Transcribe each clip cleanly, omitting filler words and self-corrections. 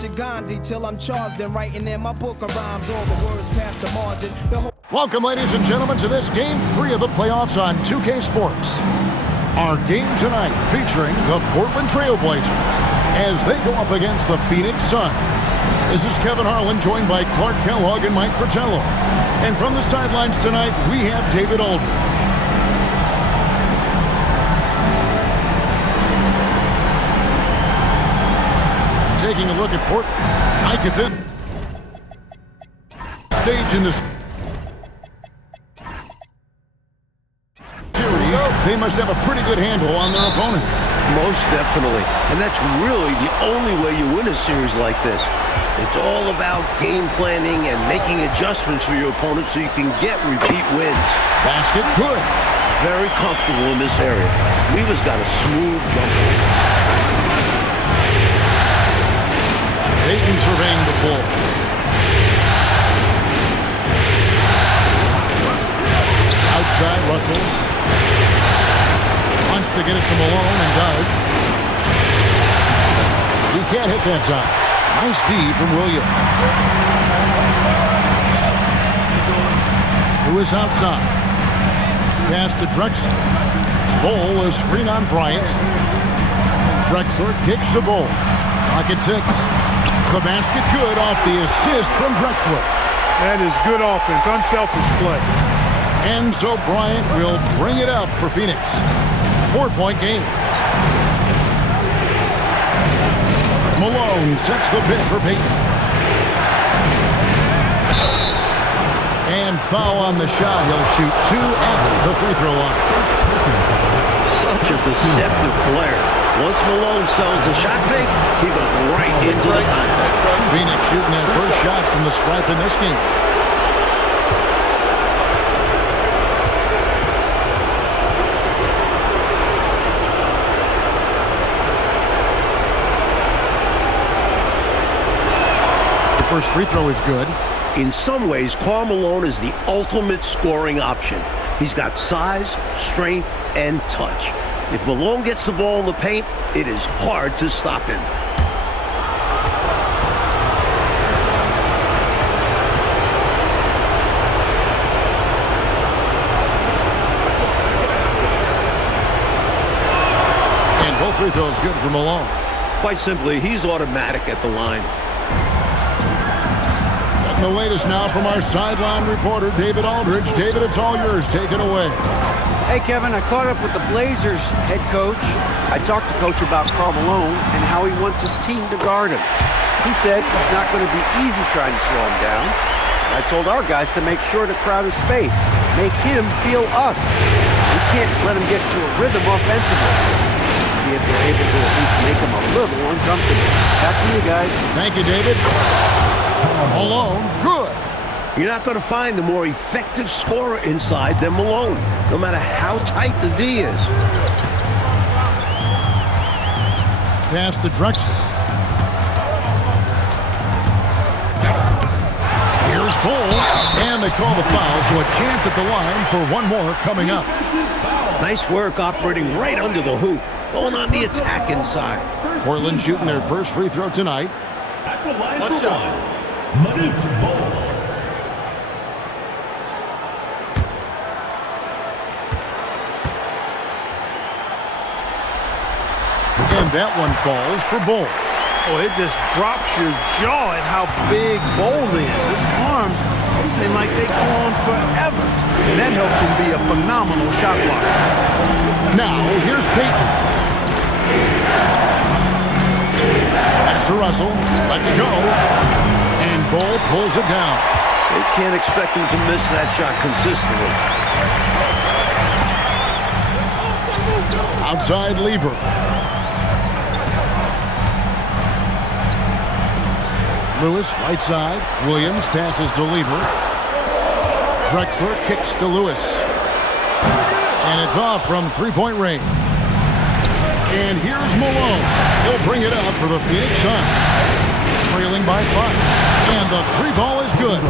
Richard Gandhi till I'm charged and writing in my book of rhymes. All the words past the margin. Welcome, ladies and gentlemen, to this Game 3 of the playoffs on 2K Sports. Our game tonight featuring the Portland Trailblazers as they go up against the Phoenix Suns. This is Kevin Harlan, joined by Clark Kellogg and Mike Fratello. And from the sidelines tonight, we have David Aldridge. Taking a look at Portland, I could then stage in this series. They must have a pretty good handle on their opponents. Most definitely. And that's really the only way you win a series like this. It's all about game planning and making adjustments for your opponent so you can get repeat wins. Basket good. Very comfortable in this area. Weaver's got a smooth jumper. Payton surveying the floor. Outside, Russell. Wants to get it to Malone and does. He can't hit that time. Nice D from Williams. Lewis outside. Pass to Drexler. Bol, a screen on Bryant. Drexler kicks the Bol. Pocket 6. The basket good off the assist from Drexler. That is good offense, unselfish play. And so Bryant will bring it up for Phoenix. 4-point game. Malone sets the pick for Payton. And foul on the shot. He'll shoot 2 at the free throw line. Such a deceptive player. Once Malone sells the shot fake, he goes right into the contact. Phoenix shooting their first shots from the stripe in this game. First free throw is good. In some ways, Karl Malone is the ultimate scoring option. He's got size, strength, and touch. If Malone gets the ball in the paint, it is hard to stop him. And both free throws good for Malone. Quite simply, he's automatic at the line. The latest now from our sideline reporter, David Aldridge. David, it's all yours. Take it away. Hey, Kevin, I caught up with the Blazers head coach. I talked to Coach about Karl Malone and how he wants his team to guard him. He said it's not going to be easy trying to slow him down. I told our guys to make sure to crowd his space, make him feel us. We can't let him get to a rhythm offensively. See if we're able to at least make him a little uncomfortable. Back to you guys. Thank you, David. Malone, good. You're not going to find a more effective scorer inside than Malone, no matter how tight the D is. Pass to Drexler. Here's Bol, and they call the foul, so a chance at the line for one more coming up. Nice work operating right under the hoop, going on the attack inside. Portland shooting their first free throw tonight. What's up? Manute Bol. And that one falls for Bol. Oh, it just drops your jaw at how big Bol is. His arms, they seem like they go on forever. And that helps him be a phenomenal shot blocker. Now, here's Payton. Pass to Russell. Let's go. And Bol pulls it down. They can't expect him to miss that shot consistently. Outside Lever. Lewis, right side. Williams passes to Lever. Drexler kicks to Lewis. And it's off from three-point range. And here's Malone. He'll bring it up for the Phoenix Suns. Trailing by 5. And the three ball is good.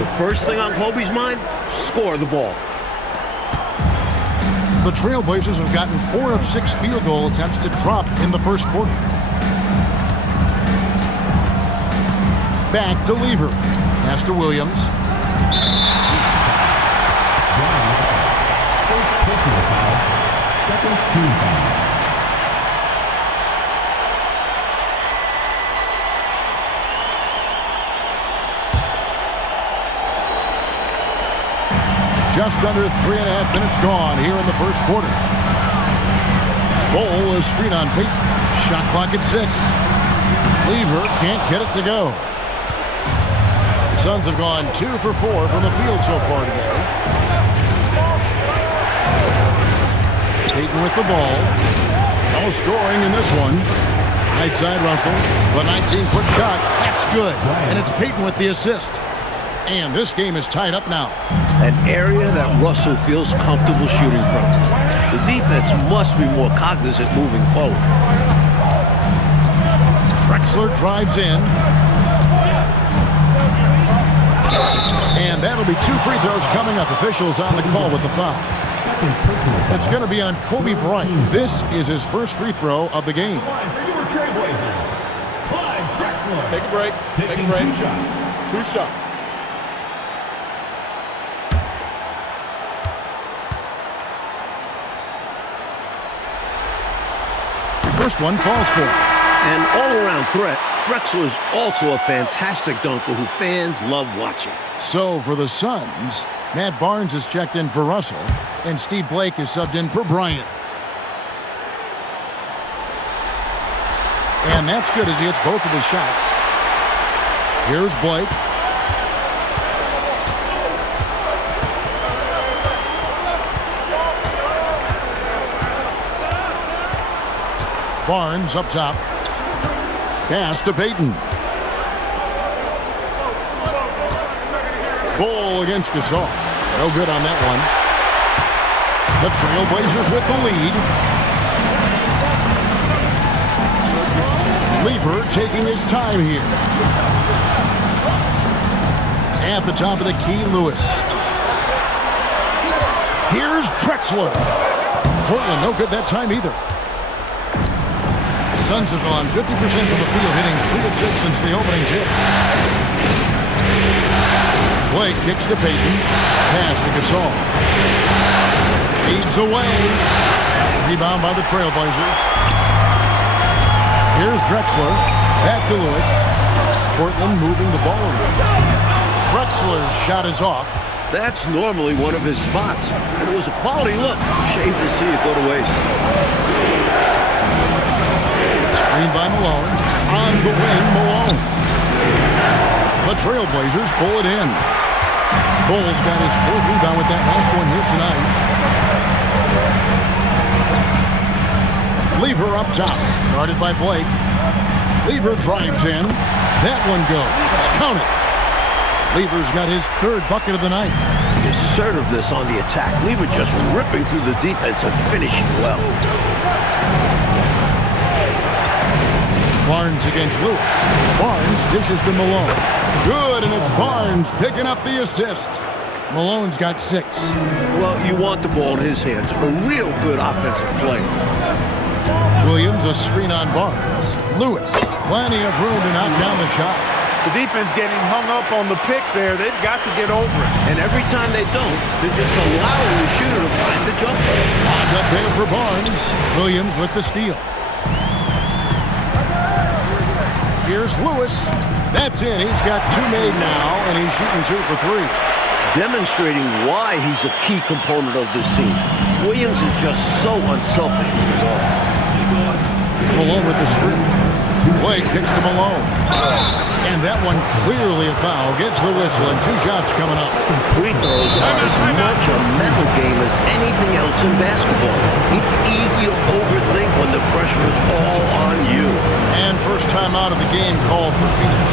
The first thing on Kobe's mind, score the ball. The Trailblazers have gotten 4 of 6 field goal attempts to drop in the first quarter. Back to Lever. Pass to Williams. First personal foul. Second team foul. Just under 3.5 minutes gone here in the first quarter. Bol is screen on Peyton. Shot clock at 6. Lever can't get it to go. The Suns have gone 2 for 4 from the field so far today. Peyton with the ball. No scoring in this one. Right side Russell. The 19-foot shot. That's good. And it's Peyton with the assist. And this game is tied up now. An area that Russell feels comfortable shooting from. The defense must be more cognizant moving forward. Drexler drives in. And that'll be 2 free throws coming up. Officials on the call with the foul. Second personal foul. It's going to be on Kobe Bryant. This is his first free throw of the game. Line for your Trailblazers. Clyde Drexler. Take a break. Take a Taking break. 2 shots. 2 shots. First one falls for him. An all-around threat, Drexler is also a fantastic dunker who fans love watching. So for the Suns, Matt Barnes is checked in for Russell, and Steve Blake is subbed in for Bryant. And that's good as he hits both of his shots. Here's Blake. Barnes up top. Pass to Peyton. Bol against Gasol. No good on that one. The Trailblazers with the lead. Lever taking his time here. At the top of the key, Lewis. Here's Drexler. Portland no good that time either. Suns have gone 50% from the field, hitting 3 of 6 since the opening tip. Blake kicks to Peyton. Pass to Gasol. Feeds away. Rebound by the Trailblazers. Here's Drexler. Back to Lewis. Portland moving the ball around. Drexler's shot is off. That's normally one of his spots, and it was a quality look. Shame to see it go to waste. Screen by Malone. On the wing, Malone. The Trailblazers pull it in. Bol's got his 4th rebound with that last one here tonight. Lever up top. Guarded by Blake. Lever drives in. That one goes. Count it. Lever's got his 3rd bucket of the night. The assertiveness on the attack. Lever just ripping through the defense and finishing well. Barnes against Lewis. Barnes dishes to Malone. Good, and it's Barnes picking up the assist. Malone's got 6. Well, you want the ball in his hands. A real good offensive play. Williams a screen on Barnes. Lewis, plenty of room to knock down the shot. The defense getting hung up on the pick there. They've got to get over it. And every time they don't, they're just allowing the shooter to find the jumper. Lobbed up there for Barnes. Williams with the steal. Here's Lewis. That's in. He's got 2 made now, and he's shooting 2 for 3. Demonstrating why he's a key component of this team. Williams is just so unselfish with the ball. Malone with the screen. Blake kicks to Malone. And that one clearly a foul. Gets the whistle, and 2 shots coming up. Free throws are as much a mental game as anything else in basketball. It's easy to overthink when the pressure is all on you. And first time out of the game called for Phoenix.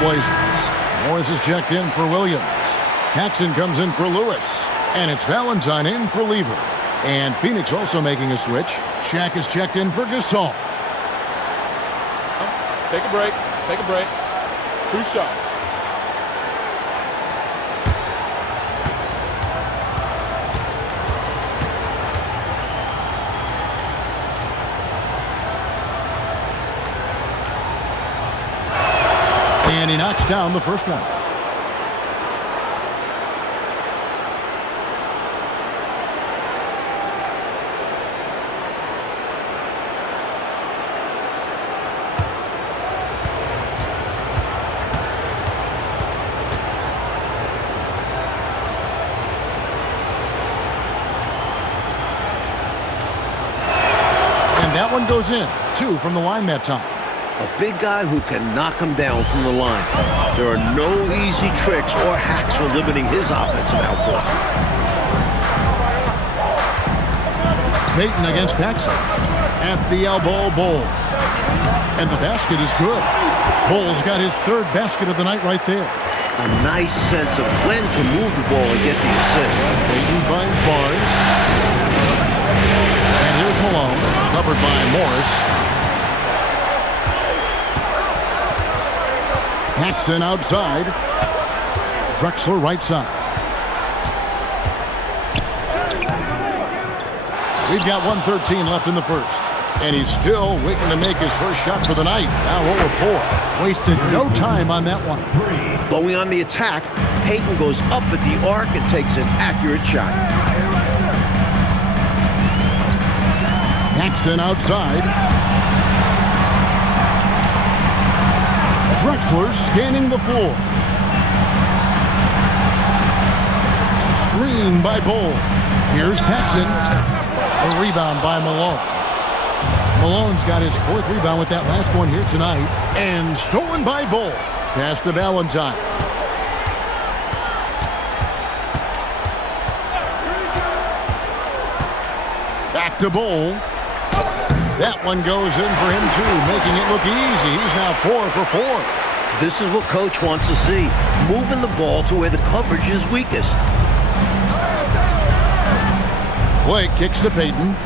Trailblazers. Morris is checked in for Williams. Paxson comes in for Lewis. And it's Valentine in for Lever. And Phoenix also making a switch. Shaq is checked in for Gasol. Take a break. Take a break. 2 shots. And he knocks down the first one. And that one goes in. 2 from the line that time. A big guy who can knock him down from the line. There are no easy tricks or hacks for limiting his offensive output. Payton against Paxson. At the elbow, Bol. And the basket is good. Bol's got his 3rd basket of the night right there. A nice sense of when to move the ball and get the assist. Payton finds Barnes. And here's Malone, covered by Morris. Paxson outside. Drexler right side. We've got 1:13 left in the first. And he's still waiting to make his first shot for the night. Now 0 of 4. Wasted no time on that one. Going on the attack, Payton goes up at the arc and takes an accurate shot. Paxson outside. Drexler scanning the floor. Screen by Bol. Here's Paxson. A rebound by Malone. Malone's got his 4th rebound with that last one here tonight. And stolen by Bol. Pass to Valentine. Back to Bol. That one goes in for him, too, making it look easy. He's now 4 for 4. This is what Coach wants to see. Moving the ball to where the coverage is weakest. Blake kicks to Payton.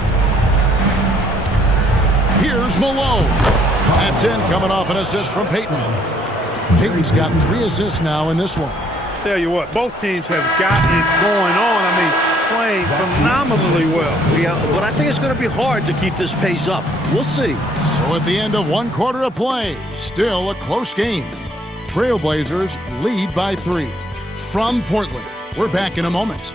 Here's Malone. That's in, coming off an assist from Payton. Payton's got 3 assists now in this one. Tell you what, both teams have got it going on. I mean, playing phenomenally well. Yeah, but I think it's going to be hard to keep this pace up. We'll see. So at the end of 1 quarter of play, still a close game. Trailblazers lead by 3. From Portland, we're back in a moment.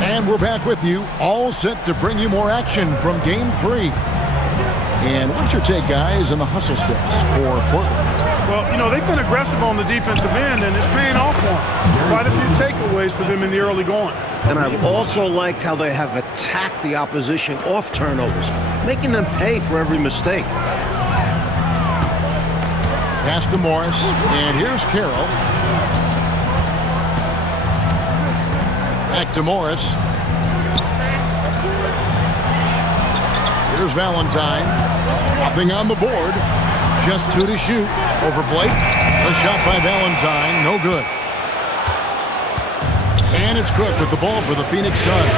And we're back with you, all set to bring you more action from Game 3. And what's your take, guys, on the hustle sticks for Portland? Well, you know, they've been aggressive on the defensive end, and it's paying off for them. Quite a few takeaways for them in the early going. And I've also liked how they have attacked the opposition off turnovers, making them pay for every mistake. Pass to Morris, and here's Carroll. Back to Morris. Here's Valentine. Nothing on the board. Just 2 to shoot. Over Blake. A shot by Valentine. No good. And it's Cook with the ball for the Phoenix Suns.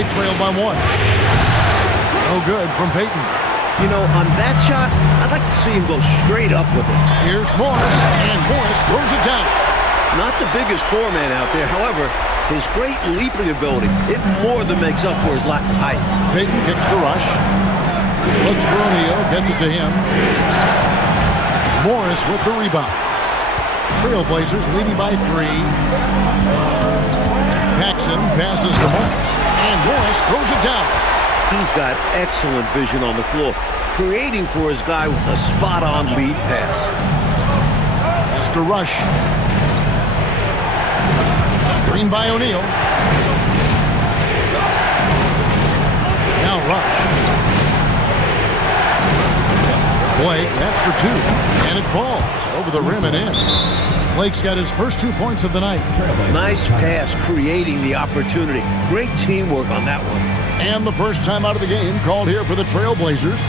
They trail by 1. No good from Payton. You know, on that shot, I'd like to see him go straight up with it. Here's Morris, and Morris throws it down. Not the biggest foreman out there, however, his great leaping ability, it more than makes up for his lack of height. Payton kicks to Rush. Looks for O'Neal, gets it to him. Morris with the rebound. Trailblazers leading by 3. Paxson passes to Morris, and Morris throws it down. He's got excellent vision on the floor, creating for his guy with a spot-on lead pass. Pass to Rush. Screen by O'Neal. Now Rush. Blake, that's for 2. And it falls over the rim and in. Blake's got his first 2 points of the night. Nice pass, creating the opportunity. Great teamwork on that one. And the first time out of the game called here for the Trailblazers.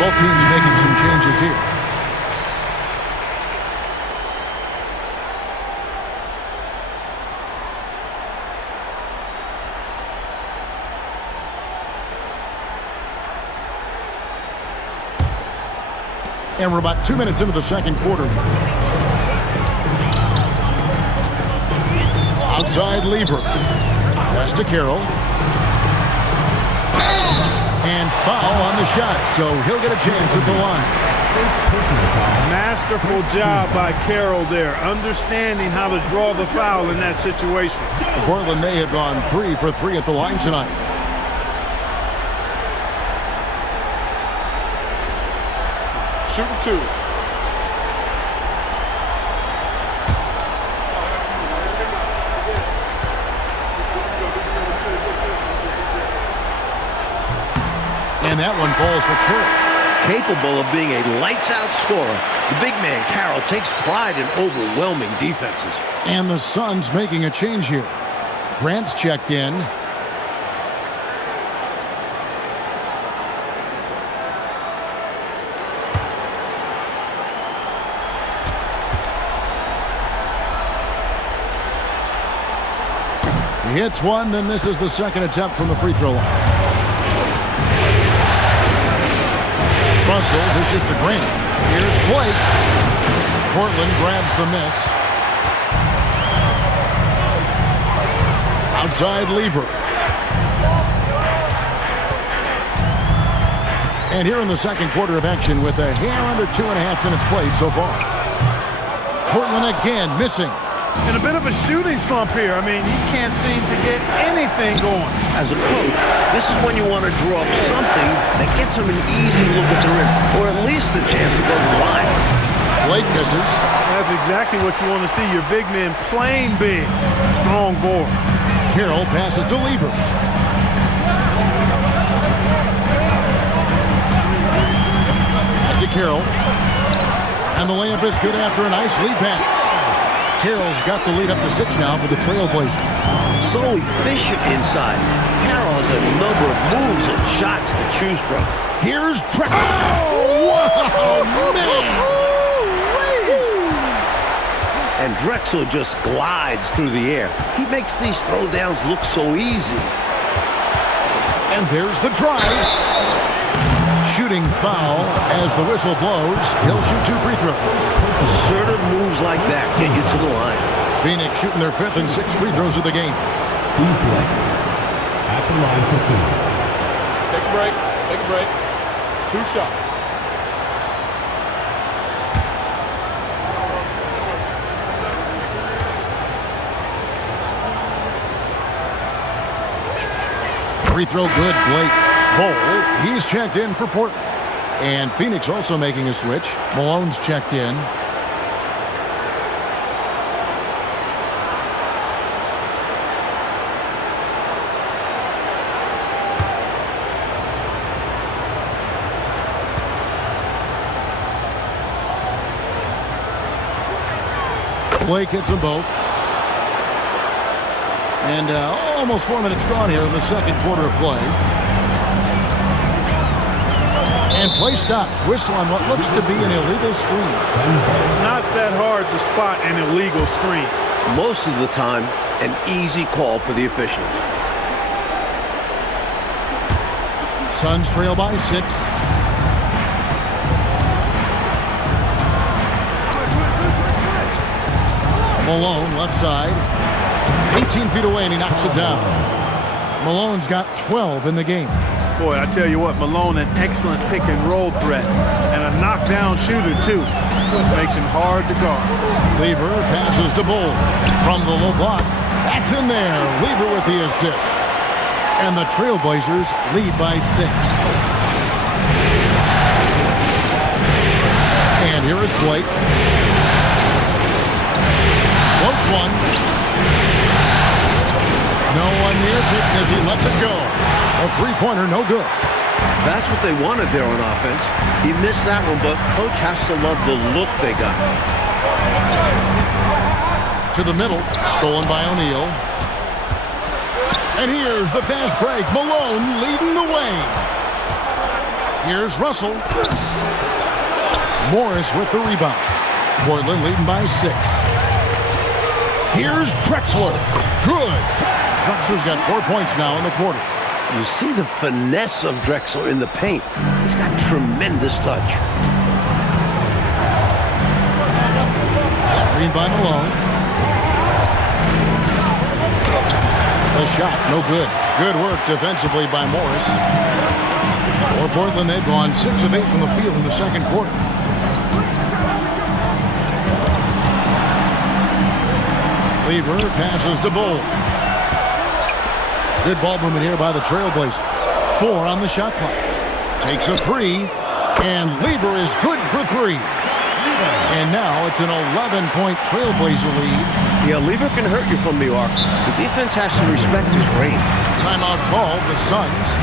Both teams making some changes here. And we're about 2 minutes into the second quarter. Outside Lever. Pass to Carroll. And foul on the shot, so he'll get a chance at the line. Masterful job by Carroll there, understanding how to draw the foul in that situation. Portland may have gone 3 for 3 at the line tonight. Shooting 2. And that one falls for Carroll. Capable of being a lights-out scorer, the big man, Carroll, takes pride in overwhelming defenses. And the Suns making a change here. Grant's checked in. He hits one, then this is the second attempt from the free throw line. Russell dishes to Grant. Here's Blake. Portland grabs the miss. Outside Lever. And here in the second quarter of action with a hair under 2.5 minutes played so far. Portland again missing. In a bit of a shooting slump here. I mean, he can't seem to get anything going. As a coach, this is when you want to draw up something that gets him an easy look at the rim, or at least a chance to go to the line. Blake misses. That's exactly what you want to see, your big men playing big. Strong board. Carroll passes to Lever. Back to Carroll. And the layup is good after a nice lead pass. Carroll's got the lead up to 6 now for the Trailblazers. So efficient inside. Carroll has a number of moves and shots to choose from. Here's Oh, wow, man! And Drexler just glides through the air. He makes these throwdowns look so easy. And there's the drive. Shooting foul as the whistle blows. He'll shoot 2 free throws. Assertive moves like that get you to the line. Phoenix shooting their 5th and 6th free throws of the game. Steve Blake at the line for 2. Take a break. Take a break. 2 shots. Free throw good, Blake. Bol, he's checked in for Portland. And Phoenix also making a switch. Malone's checked in. Blake hits them both. And almost 4 minutes gone here in the second quarter of play. And play stops. Whistle on what looks to be an illegal screen. It's not that hard to spot an illegal screen. Most of the time, an easy call for the officials. Suns trail by 6. Malone, left side. 18 feet away, and he knocks it down. Malone's got 12 in the game. Boy, I tell you what, Malone, an excellent pick-and-roll threat. And a knockdown shooter, too, which makes him hard to guard. Lever passes to Bull. From the low block. That's in there. Lever with the assist. And the Trailblazers lead by 6. And here is Blake. Floats one. No one near pitch as he lets it go. A three-pointer, no good. That's what they wanted there on offense. He missed that one, but coach has to love the look they got. To the middle, stolen by O'Neal. And here's the fast break. Malone leading the way. Here's Russell. Morris with the rebound. Portland leading by 6. Here's Drexler. Good. Drexler's got 4 points now in the quarter. You see the finesse of Drexler in the paint. He's got tremendous touch. Screen by Malone. The shot, no good. Good work defensively by Morris. For Portland, they've gone 6 of 8 from the field in the second quarter. Lever passes to Bull. Good ball movement here by the Trailblazers. 4 on the shot clock. Takes a 3, and Lever is good for 3. And now it's an 11-point Trailblazer lead. Yeah, Lever can hurt you from the arc. The defense has to respect his range. Timeout called, the Suns.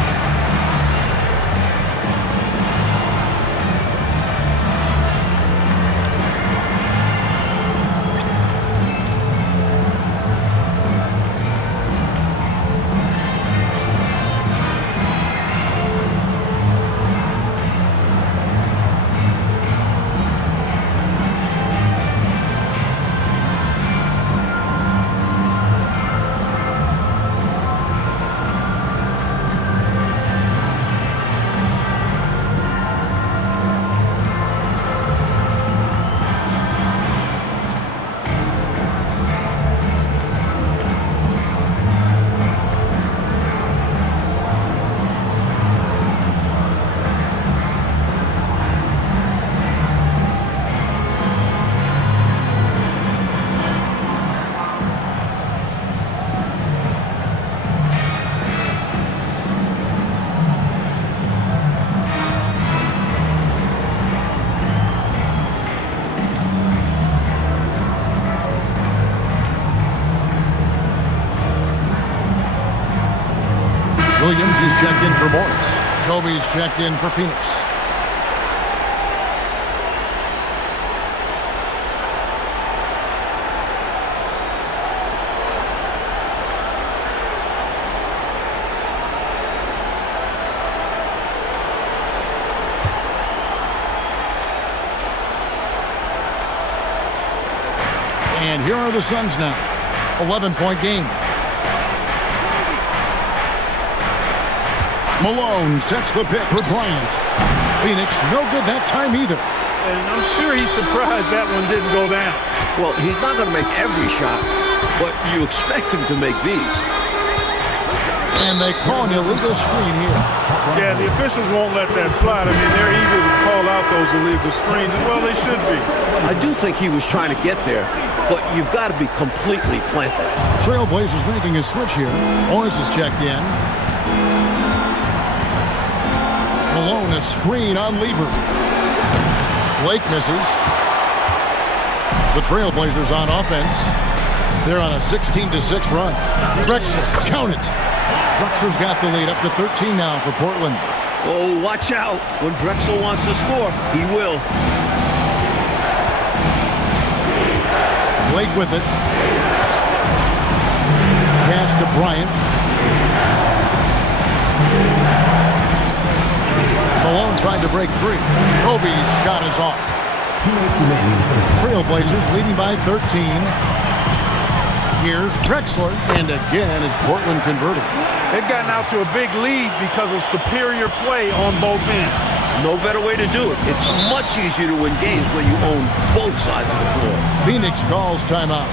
Williams is checked in for Morris. Kobe's checked in for Phoenix. And here are the Suns now. 11-point game. Malone sets the pick for Bryant. Phoenix, no good that time either. And I'm sure he's surprised that one didn't go down. Well, he's not going to make every shot, but you expect him to make these. And they call an illegal screen here. Yeah, the officials won't let that slide. I mean, they're eager to call out those illegal screens, and well, they should be. I do think he was trying to get there, but you've got to be completely planted. Trailblazers making a switch here. Morris is checked in. Malone, a screen on Lever. Blake misses. The Trailblazers on offense. They're on a 16-6 run. Drexler, count it. Drexler's got the lead up to 13 now for Portland. Oh, watch out. When Drexler wants to score, he will. Blake with it. Pass to Bryant. Malone tried to break free. Kobe's shot is off. 2 minutes remaining in the first half. Trailblazers leading by 13. Here's Drexler, and again it's Portland converting. They've gotten out to a big lead because of superior play on both ends. No better way to do it. It's much easier to win games when you own both sides of the floor. Phoenix calls timeout.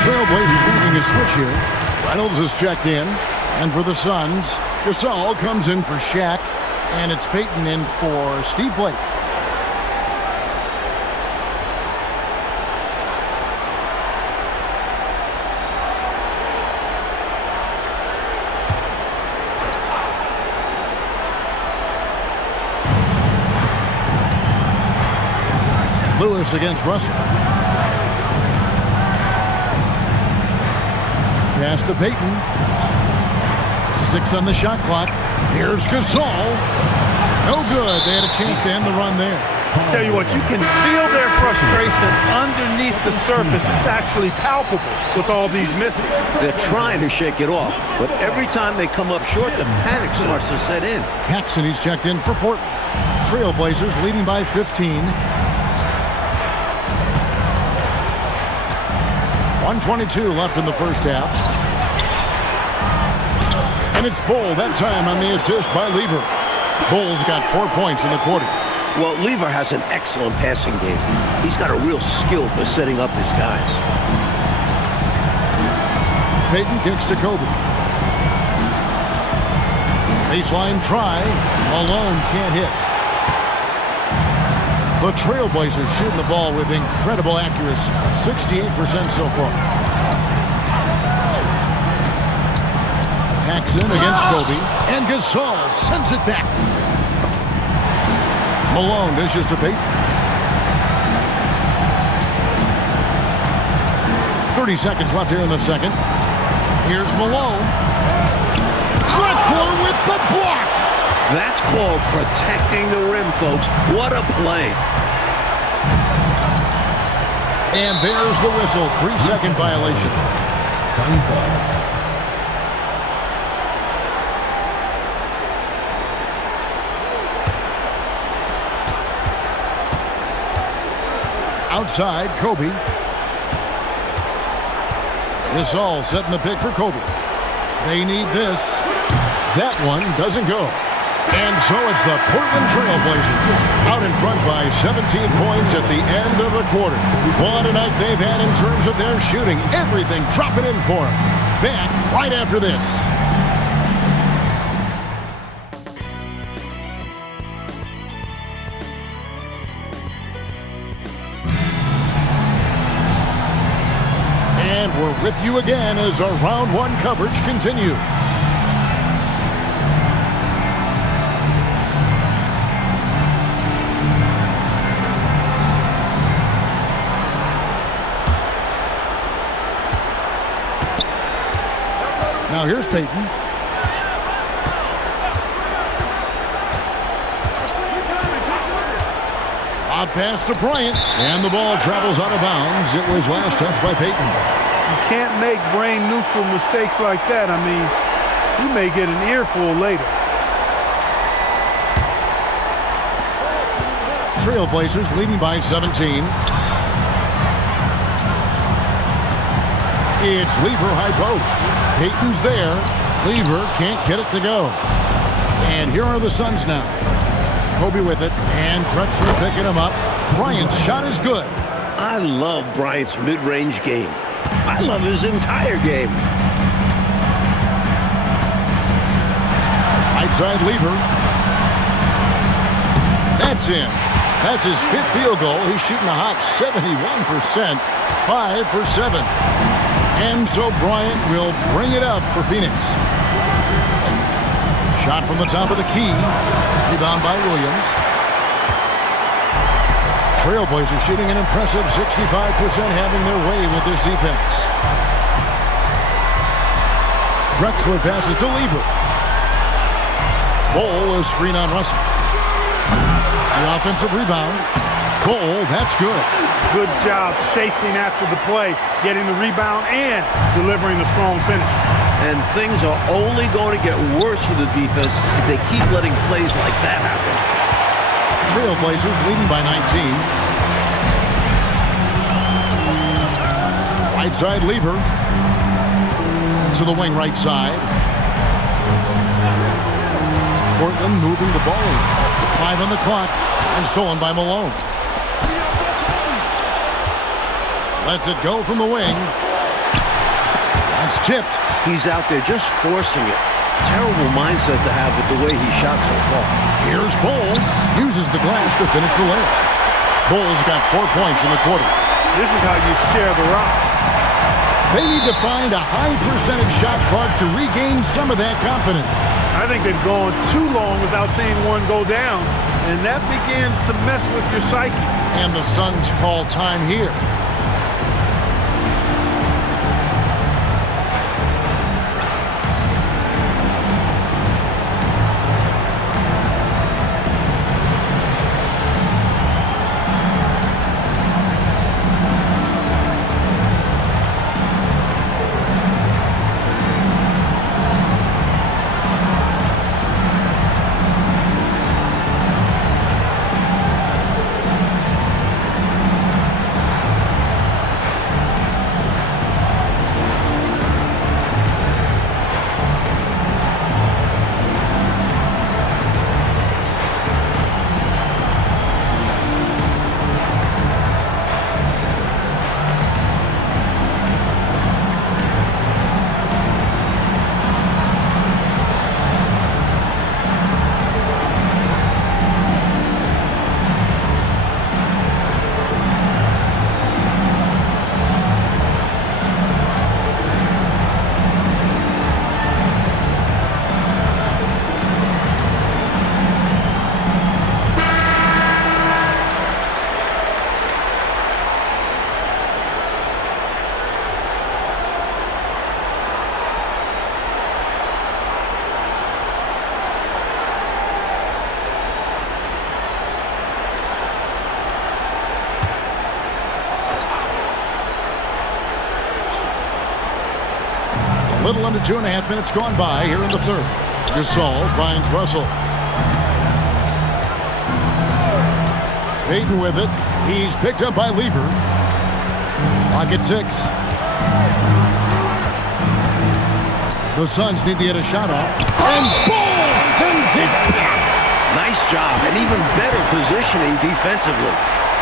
Trailblazers making a switch here. Reynolds is checked in. And for the Suns, Gasol comes in for Shaq. And it's Payton in for Steve Blake. Lewis against Russell. Pass to Payton. 6 on the shot clock. Here's Gasol. No good. They had a chance to end the run there. Tell you what, you can feel their frustration underneath the surface. It's actually palpable with all these misses. They're trying to shake it off, but every time they come up short, the panic starts to set in. Paxson, he's checked in for Portland. Trailblazers leading by 15. 1:22 left in the first half. And it's Bull that time on the assist by Lever. Bull's got 4 points in the quarter. Well, Lever has an excellent passing game. He's got a real skill for setting up his guys. Payton kicks to Kobe. Baseline try. Malone can't hit. The Trailblazers shooting the ball with incredible accuracy. 68% so far. Paxson against Kobe. And Gasol sends it back. Malone dishes to Payton. 30 seconds left here in the second. Here's Malone. Drexler with the block. That's called protecting the rim, folks. What a play. And there's the whistle. 3-second violation. Suns ball. Outside, Kobe. Gasol setting the pick for Kobe. They need this. That one doesn't go. And so it's the Portland Trailblazers out in front by 17 points at the end of the quarter. What a night they've had in terms of their shooting. Everything dropping in for them. Back right after this. And we're with you again as our round one coverage continues. Now here's Payton. Odd pass to Bryant. And the ball travels out of bounds. It was last touched by Payton. can't make brain-neutral mistakes like that. I mean, you may get an earful later. Trailblazers leading by 17. It's Lever high post. Payton's there. Lever can't get it to go. And here are the Suns now. Kobe with it, and Drexler picking him up. Bryant's shot is good. I love Bryant's mid-range game. I love his entire game. Right side Lever. That's in. That's his 5th field goal. He's shooting a hot 71%, 5 for 7. And so Bryant will bring it up for Phoenix. Shot from the top of the key. Rebound by Williams. Trailblazers shooting an impressive 65%, having their way with this defense. Drexler passes to Lever. Bol, a screen on Russell. The offensive rebound. Bol, that's good. Good job chasing after the play, getting the rebound and delivering a strong finish. And things are only going to get worse for the defense if they keep letting plays like that happen. Trailblazers leading by 19. Right side Lever. To the wing right side. Portland moving the ball. 5 on the clock and stolen by Malone. Lets it go from the wing. That's tipped. He's out there just forcing it. Terrible mindset to have with the way he shot so far. Here's Bol. Uses the glass to finish the layup. Bol's got 4 points in the quarter. This is how you share the rock. They need to find a high percentage shot clock to regain some of that confidence. I think they've gone too long without seeing one go down, and that begins to mess with your psyche. And the Suns call time here. Little under 2.5 minutes gone by here in the third. Gasol finds Russell. Payton with it. He's picked up by Lever. Clock at 6. The Suns need to get a shot off. And Bol sends it back. Nice job, and even better positioning defensively.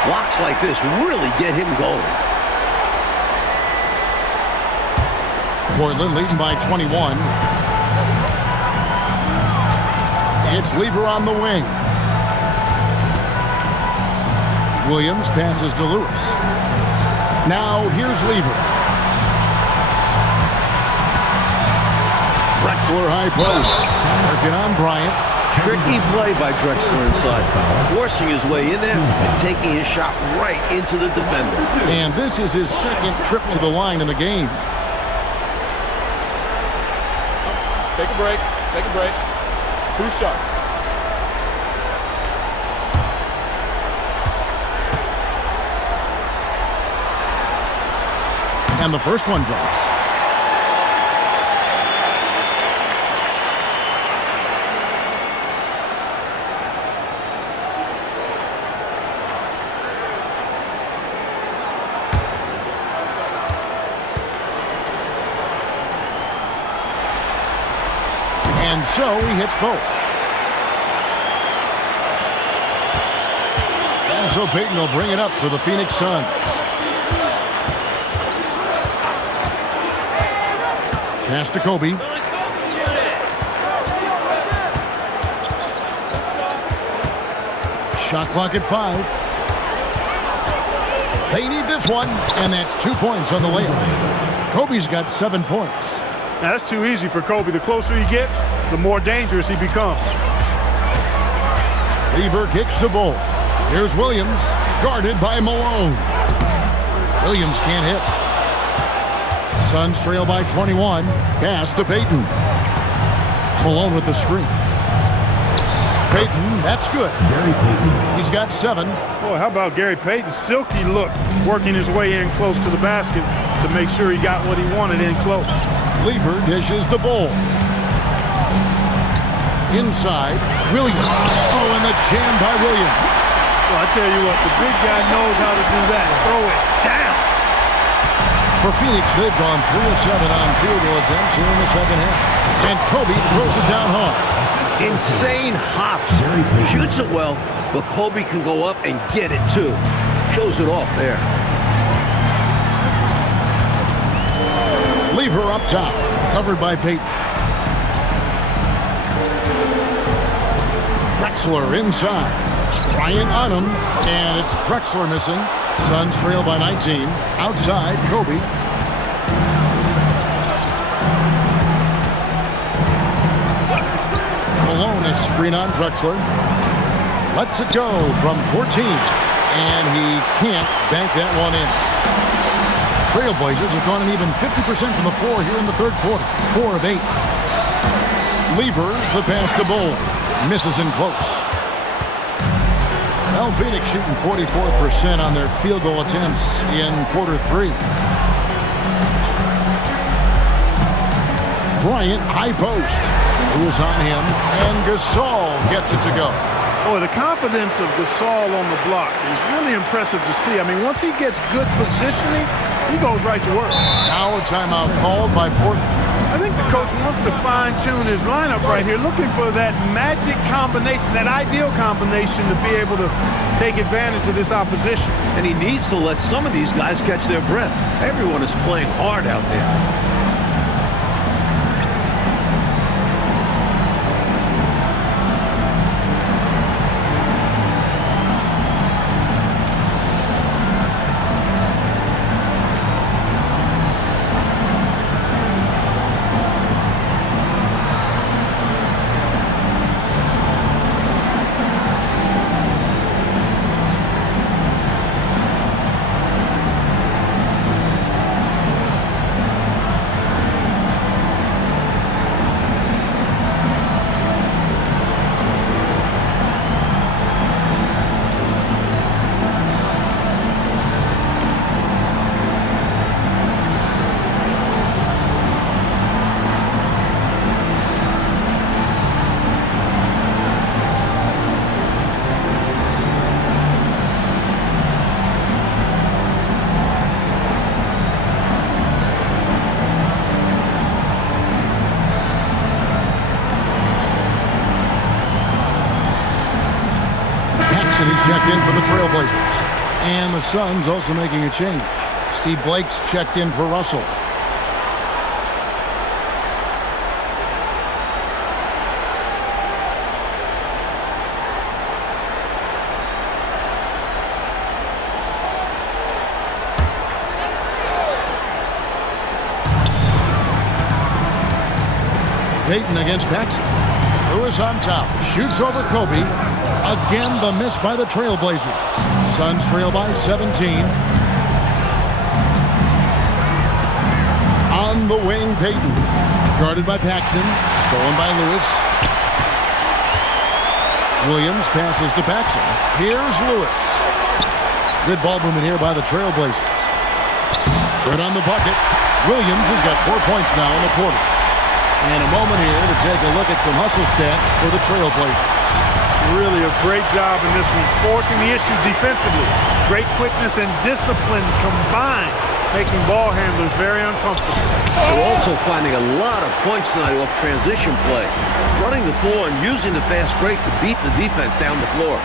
Blocks like this really get him going. Portland leading by 21. It's Lever on the wing. Williams passes to Lewis. Now here's Lever. Drexler high post. Working on Bryant. Tricky play by Drexler inside. Forcing his way in there and taking his shot right into the defender. And this is his second trip to the line in the game. Take a break. Take a break. 2 shots. And And the first one drops. And so he hits both. And so Payton will bring it up for the Phoenix Suns. Pass to Kobe. Shot clock at 5. They need this one, and that's 2 points on the layup. Kobe's got 7 points. Now, that's too easy for Kobe. The closer he gets, the more dangerous he becomes. Lever kicks the ball. Here's Williams, guarded by Malone. Williams can't hit. Suns trail by 21. Pass to Payton. Malone with the screen. Payton, that's good. Gary Payton. He's got 7. Boy, how about Gary Payton? Silky look, working his way in close to the basket to make sure he got what he wanted in close. Lever dishes the ball. Inside, Williams. Oh, and the jam by Williams. Well, I tell you what, the big guy knows how to do that. Throw it down. For Phoenix, they've gone 3 of 7 on field goal attempts here in the second half. And Kobe throws it down hard. Insane hops. Shoots it well, but Kobe can go up and get it too. Shows it off there. Lever up top, covered by Payton. Drexler inside. Bryant on him, and it's Drexler missing. Suns trail by 19. Outside, Kobe. Malone is screen on Drexler. Lets it go from 14, and he can't bank that one in. Trailblazers have gone an even 50% from the floor here in the third quarter. 4 of 8. Lever, the pass to Bull. Misses in close. Well, Phoenix shooting 44% on their field goal attempts in quarter 3. Bryant, high post. Who's on him, and Gasol gets it to go. Boy, the confidence of Gasol on the block is really impressive to see. I mean, once he gets good positioning, he goes right to work. Now a timeout called by Portland. I think the coach wants to fine-tune his lineup right here, looking for that magic combination, that ideal combination to be able to take advantage of this opposition. And he needs to let some of these guys catch their breath. Everyone is playing hard out there. He's checked in for the Trailblazers. And the Suns also making a change. Steve Blake's checked in for Russell. Payton against Paxson. Lewis on top. Shoots over Kobe. Again, the miss by the Trailblazers. Suns trail by 17. On the wing, Payton. Guarded by Paxson. Stolen by Lewis. Williams passes to Paxson. Here's Lewis. Good ball movement here by the Trailblazers. Good on the bucket. Williams has got 4 points now in the quarter. And a moment here to take a look at some hustle stats for the Trailblazers. Really a great job in this one, forcing the issue defensively. Great quickness and discipline combined, making ball handlers very uncomfortable. They're also finding a lot of points tonight off transition play. Running the floor and using the fast break to beat the defense down the floor.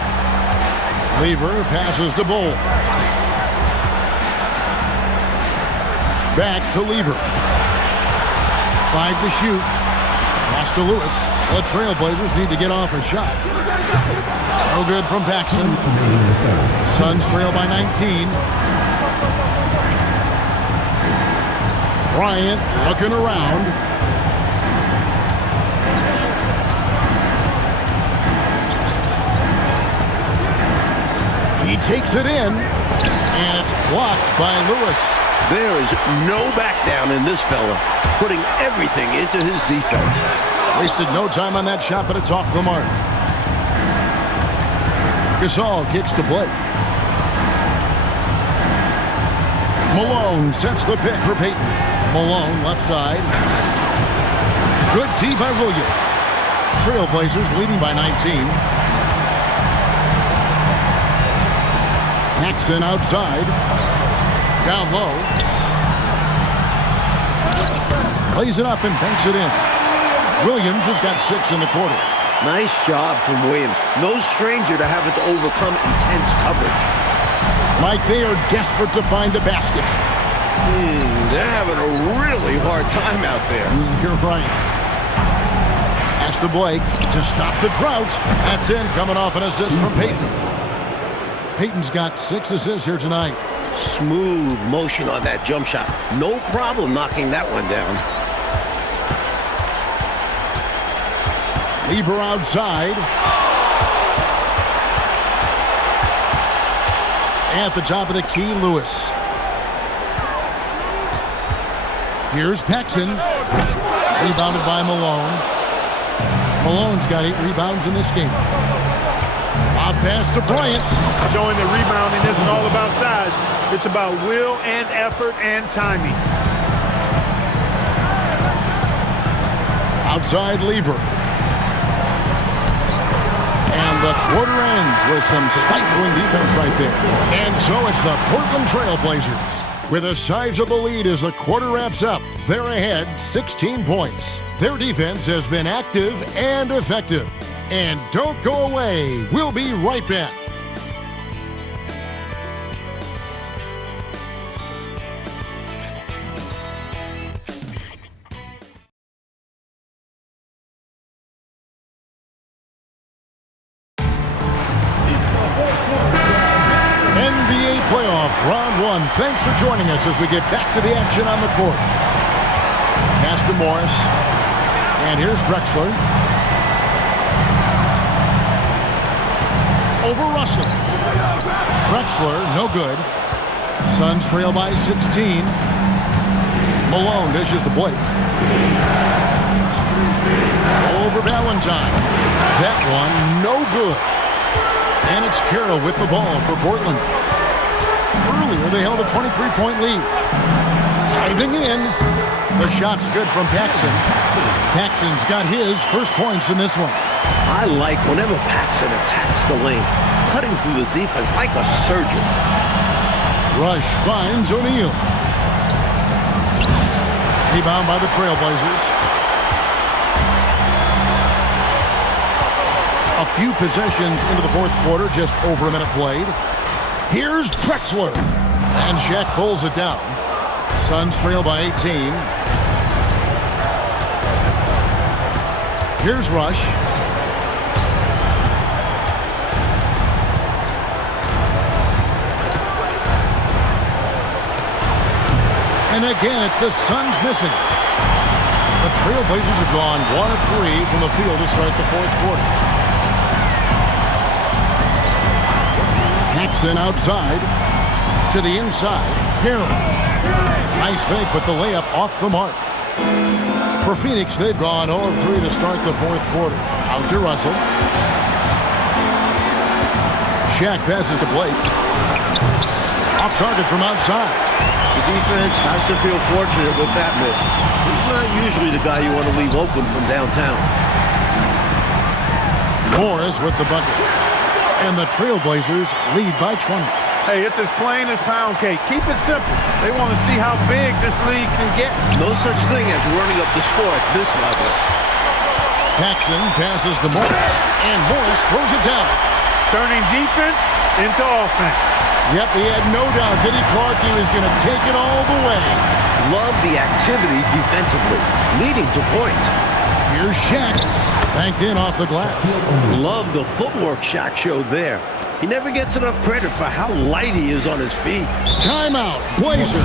Lever passes to Bull. Back to Lever. 5 to shoot. Pass to Lewis. The Trailblazers need to get off a shot. No good from Paxson. Suns trail by 19. Bryant looking around. He takes it in, and it's blocked by Lewis. There is no back down in this fella, putting everything into his defense. Wasted no time on that shot, but it's off the mark. Gasol kicks to Blake. Malone sets the pick for Payton. Malone left side. Good tee by Williams. Trailblazers leading by 19. Paxson outside. Down low. Plays it up and banks it in. Williams has got 6 in the quarter. Nice job from Williams. No stranger to having to overcome intense coverage. Mike, they are desperate to find a basket. They're having a really hard time out there. You're right. Pass to Blake to stop the drought. That's in, coming off an assist from Payton. Payton's got 6 assists here tonight. Smooth motion on that jump shot. No problem knocking that one down. Lever outside. At the top of the key, Lewis. Here's Paxson. Rebounded by Malone. Malone's got 8 rebounds in this game. Lob pass to Bryant. Showing that rebounding isn't all about size. It's about will and effort and timing. Outside Lever. And the quarter ends with some stifling defense right there. And so it's the Portland Trailblazers with a sizable lead as the quarter wraps up. They're ahead 16 points. Their defense has been active and effective. And don't go away. We'll be right back. NBA playoff round 1. Thanks for joining us as we get back to the action on the court. Pass to Morris. And here's Drexler. Over Russell. Drexler, no good. Suns trail by 16. Malone dishes to Blake. Over Valentine. That one, no good. And it's Carroll with the ball for Portland. Earlier, they held a 23-point lead. Driving in. The shot's good from Paxson. Paxson's got his first points in this one. I like whenever Paxson attacks the lane, cutting through the defense like a surgeon. Rush finds O'Neal. Rebound by the Trailblazers. A few possessions into the fourth quarter, just over a minute played. Here's Drexler. And Shaq pulls it down. Suns trail by 18. Here's Rush. And again, it's the Suns missing. The Trailblazers have gone 1 of 3 from the field to start the fourth quarter. Paxson outside. To the inside. Carroll. Nice fake, but the layup off the mark. For Phoenix, they've gone 0 of 3 to start the fourth quarter. Out to Russell. Shaq passes to Blake. Off target from outside. The defense has to feel fortunate with that miss. He's not usually the guy you want to leave open from downtown. Morris with the bucket. And the Trailblazers lead by 20. Hey, it's as plain as pound cake. Keep it simple. They want to see how big this league can get. No such thing as running up the score at this level. Paxson passes to Morris, and Morris throws it down. Turning defense into offense. Yep, he had no doubt that Clark he was going to take it all the way. Love the activity defensively, leading to points. Here's Shaq, banked in off the glass. Love the footwork Shaq showed there. He never gets enough credit for how light he is on his feet. Timeout, Blazers.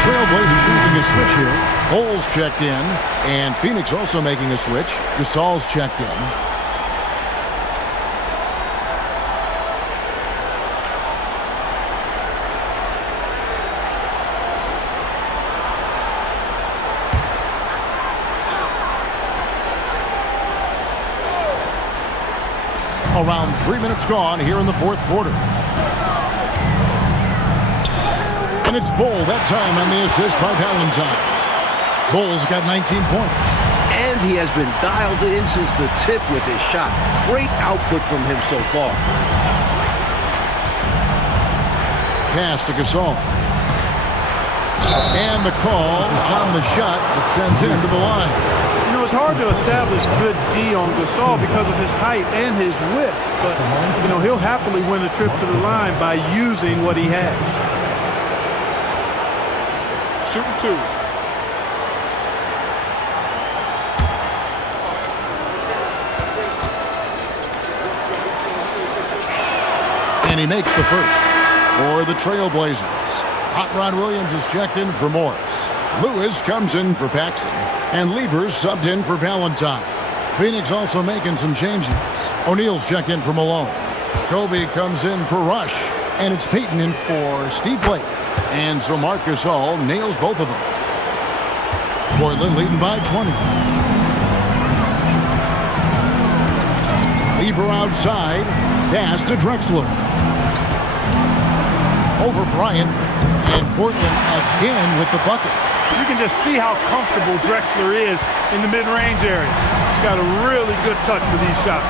Trailblazers making a switch here. Bulls checked in, and Phoenix also making a switch. Gasol's checked in. Around 3 minutes gone here in the fourth quarter. And it's Bull that time on the assist by Valentine. Bull's got 19 points. And he has been dialed in since the tip with his shot. Great output from him so far. Pass to Gasol. And the call on the shot that sends him to the line. You know, it's hard to establish good D on Gasol because of his height and his width. But, you know, he'll happily win a trip to the line by using what he has. Shooting two. And he makes the first for the Trailblazers. Hot Rod Williams is checked in for Morris. Lewis comes in for Paxson. And Levers subbed in for Valentine. Phoenix also making some changes. O'Neal's checked in for Malone. Kobe comes in for Rush. And it's Payton in for Steve Blake. And so Marc Gasol nails both of them. Portland leading by 20. Lever outside. Pass to Drexler. Over Bryant. And Portland again with the bucket. You can just see how comfortable Drexler is in the mid-range area. He's got a really good touch for these shots.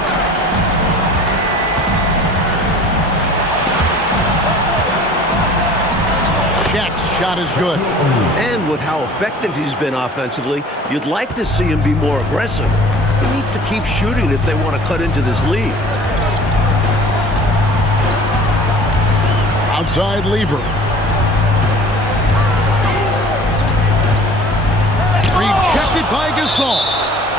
Shaq's shot is good. And with how effective he's been offensively, you'd like to see him be more aggressive. He needs to keep shooting if they want to cut into this lead. Outside Lever. Rejected by Gasol.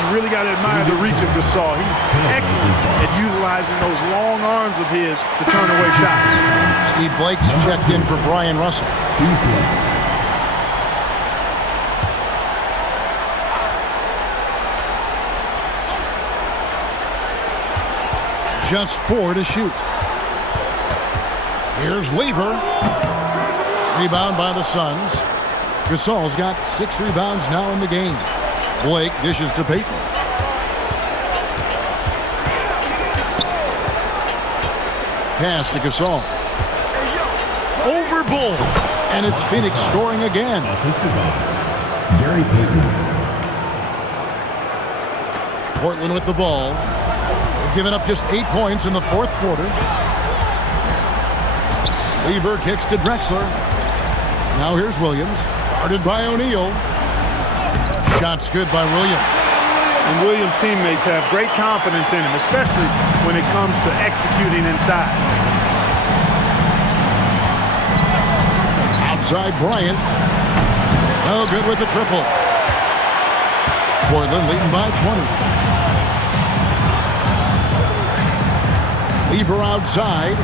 You really got to admire the reach of Gasol. He's excellent at utilizing those long arms of his to turn away shots. Steve Blake's checked in for Brian Russell. Just 4 to shoot. Here's Lever. Rebound by the Suns. Gasol's got 6 rebounds now in the game. Blake dishes to Payton. pass to Gasol. Over Bull. And it's Phoenix scoring again. Assistant Gary Payton. Portland with the ball. They've given up just 8 points in the fourth quarter. Lever kicks to Drexler. Now here's Williams. Guarded by O'Neal. Shot's good by Williams. And Williams' teammates have great confidence in him, especially when it comes to executing inside. Outside Bryant. No good with the triple. Portland leading by 20. Lever outside.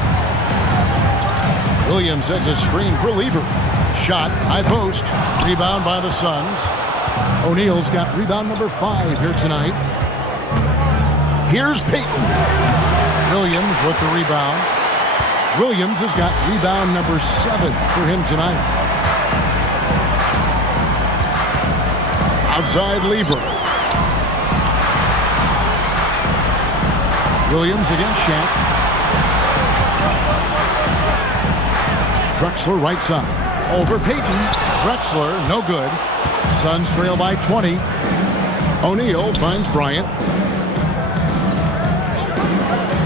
Williams sets a screen for Lever. Shot, high post. Rebound by the Suns. O'Neal's got rebound number 5 here tonight. Here's Payton. Williams with the rebound. Williams has got rebound number 7 for him tonight. Outside Lever. Williams against Shaq. Drexler right side. Over Payton. Drexler, no good. Suns trail by 20. O'Neal finds Bryant.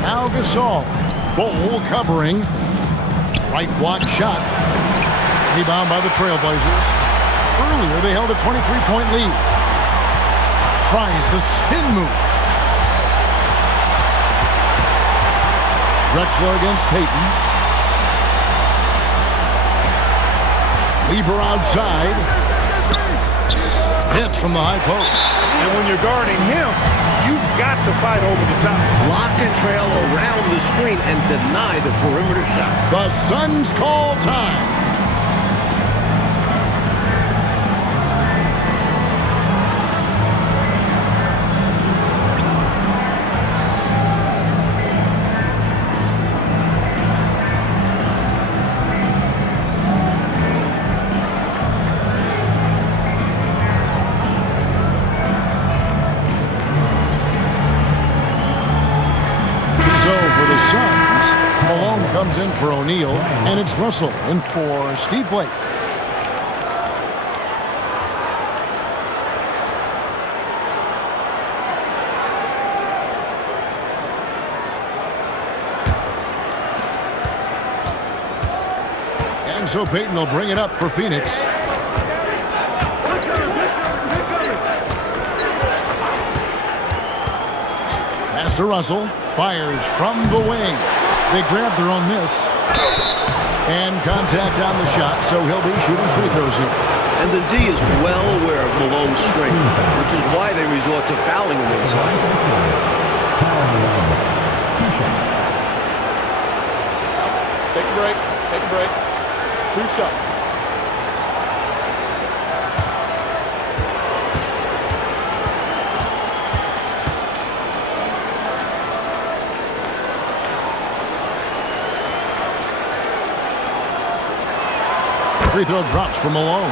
Now Gasol. Bull covering. Right block shot. Rebound by the Trailblazers. Earlier they held a 23-point lead. Tries the spin move. Drexler against Payton. Lever outside. Hits from the high post. And when you're guarding him, you've got to fight over the top. Lock and trail around the screen and deny the perimeter shot. The Suns call time. Malone comes in for O'Neal, and it's Russell in for Steve Blake. And so Payton will bring it up for Phoenix. Pass to Russell. Fires from the wing. They grab their own miss. And contact on the shot, so he'll be shooting free throws here. And the D is well aware of Malone's strength, which is why they resort to fouling him inside. Take a break. Take a break. 2 shots. Free throw drops for Malone.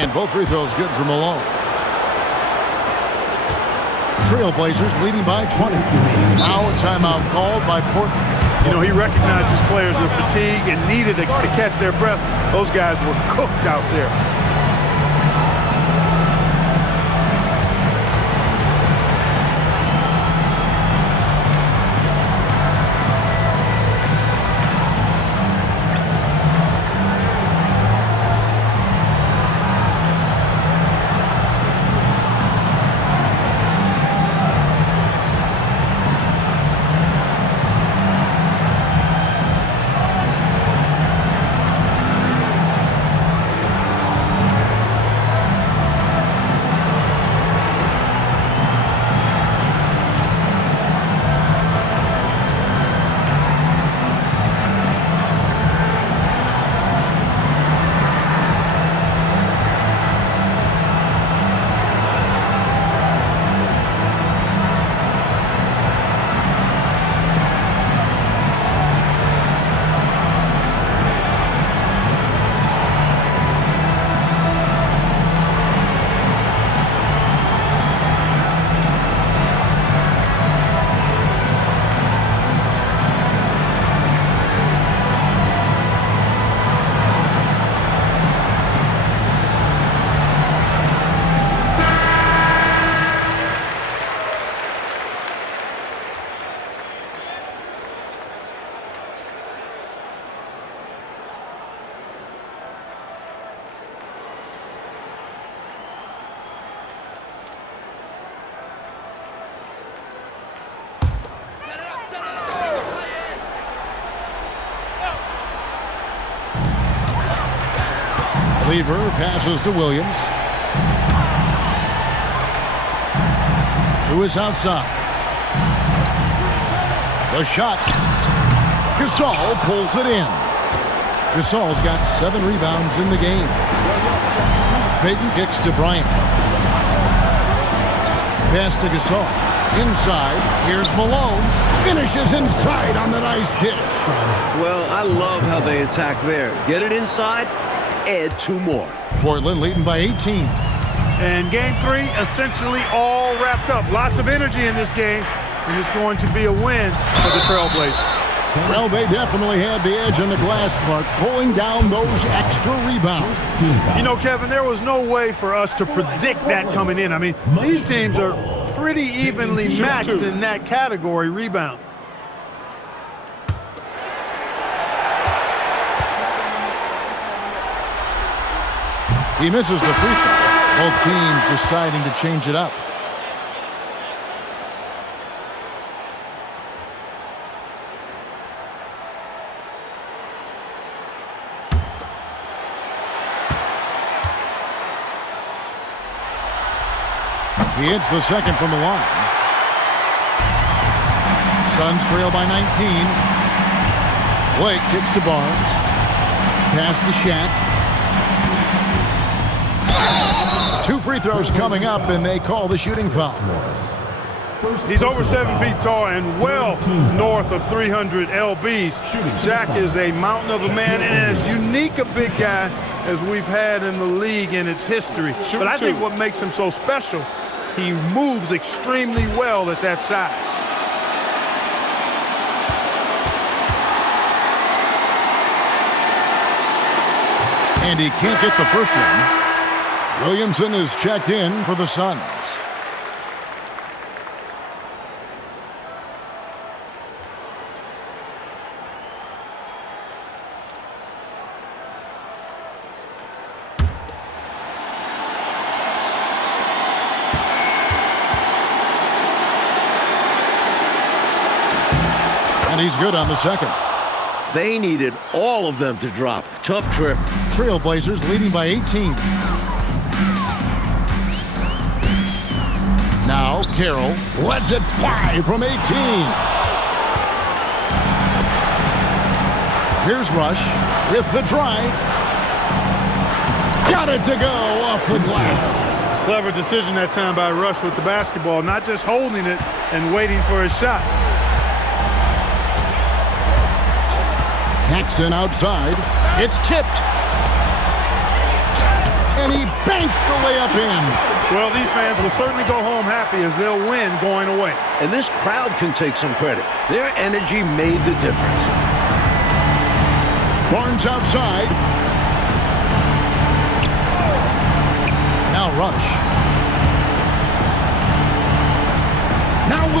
And both free throws good for Malone. Trailblazers leading by 20. Now a timeout called by Portland. You know, he recognized his players were fatigued and needed to catch their breath. Those guys were cooked out there. Lever passes to Williams. Who is outside? The shot. Gasol pulls it in. Gasol's got 7 rebounds in the game. Payton kicks to Bryant. Pass to Gasol. Inside. Here's Malone. Finishes inside on the nice dish. Well, I love how they attack there. Get it inside, add 2 more. Portland leading by 18. And game 3 essentially all wrapped up. Lots of energy in this game, and it's going to be a win for the Trailblazers. Well, they definitely had the edge on the glass, Clark, pulling down those extra rebounds. You know, Kevin, there was no way for us to predict that coming in. I mean, these teams are pretty evenly matched in that category, rebound. He misses the free throw. Both teams deciding to change it up. He hits the second from the line. Suns trail by 19. Blake kicks to Barnes. Pass to Shaq. 2 free throws coming up, and they call the shooting foul. He's over 7 feet tall and well north of 300 lbs. Shaq is a mountain of a man and as unique a big guy as we've had in the league in its history. But I think what makes him so special, he moves extremely well at that size. And he can't get the first one. Williamson is checked in for the Suns. And he's good on the second. They needed all of them to drop. Tough trip. Trailblazers leading by 18. Now Carroll lets it fly from 18. Here's Rush with the drive. Got it to go off the glass. Clever decision that time by Rush with the basketball, not just holding it and waiting for his shot. Paxson outside. It's tipped. And he banks the layup in. Well, these fans will certainly go home happy as they'll win going away. And this crowd can take some credit. Their energy made the difference. Barnes outside. Now Rush. Now Williams.